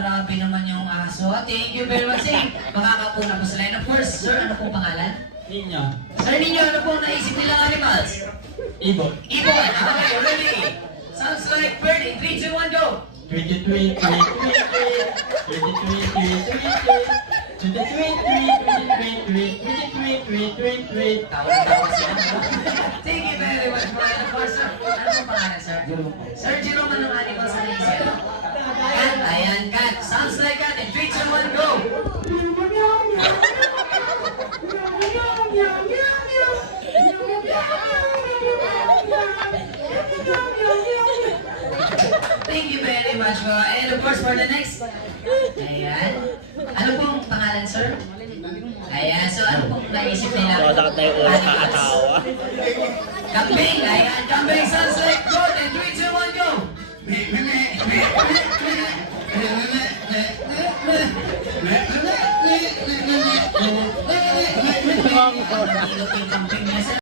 Grabe naman yung aso. Thank you very much. Makakapuna po sila. And of course, sir, ano pong pangalan? Ninyo. Sir, ninyo, ano pong naisip nilang animals? Ibon. Ibon. Okay, ready? Sounds like bird. In 3, 2, 1, go! Tweet, tweet, tweet, tweet, tweet, tweet, tweet, tweet, tweet, tweet, tweet, tweet, tweet, tweet, tweet. Tawa na tawa sila. Thank you very much, Brian. Of course, sir, ano pong pangalan, sir? Sir, Jerome, anong animals na naisip? Cat. Ayan, cat. Sounds like cat. In 3, 2, 1, go! Thank you very much, bro. And of course, for the next. Ayan. Ano pong pangalan, sir? Ayan. So, ano pong naisip nila? Sakit na yung ulo, nakakatawa. Kambing. Ayan. Kambing sounds like goat. And 3, 2, 1, go! Ilok yung kambing niya, sir.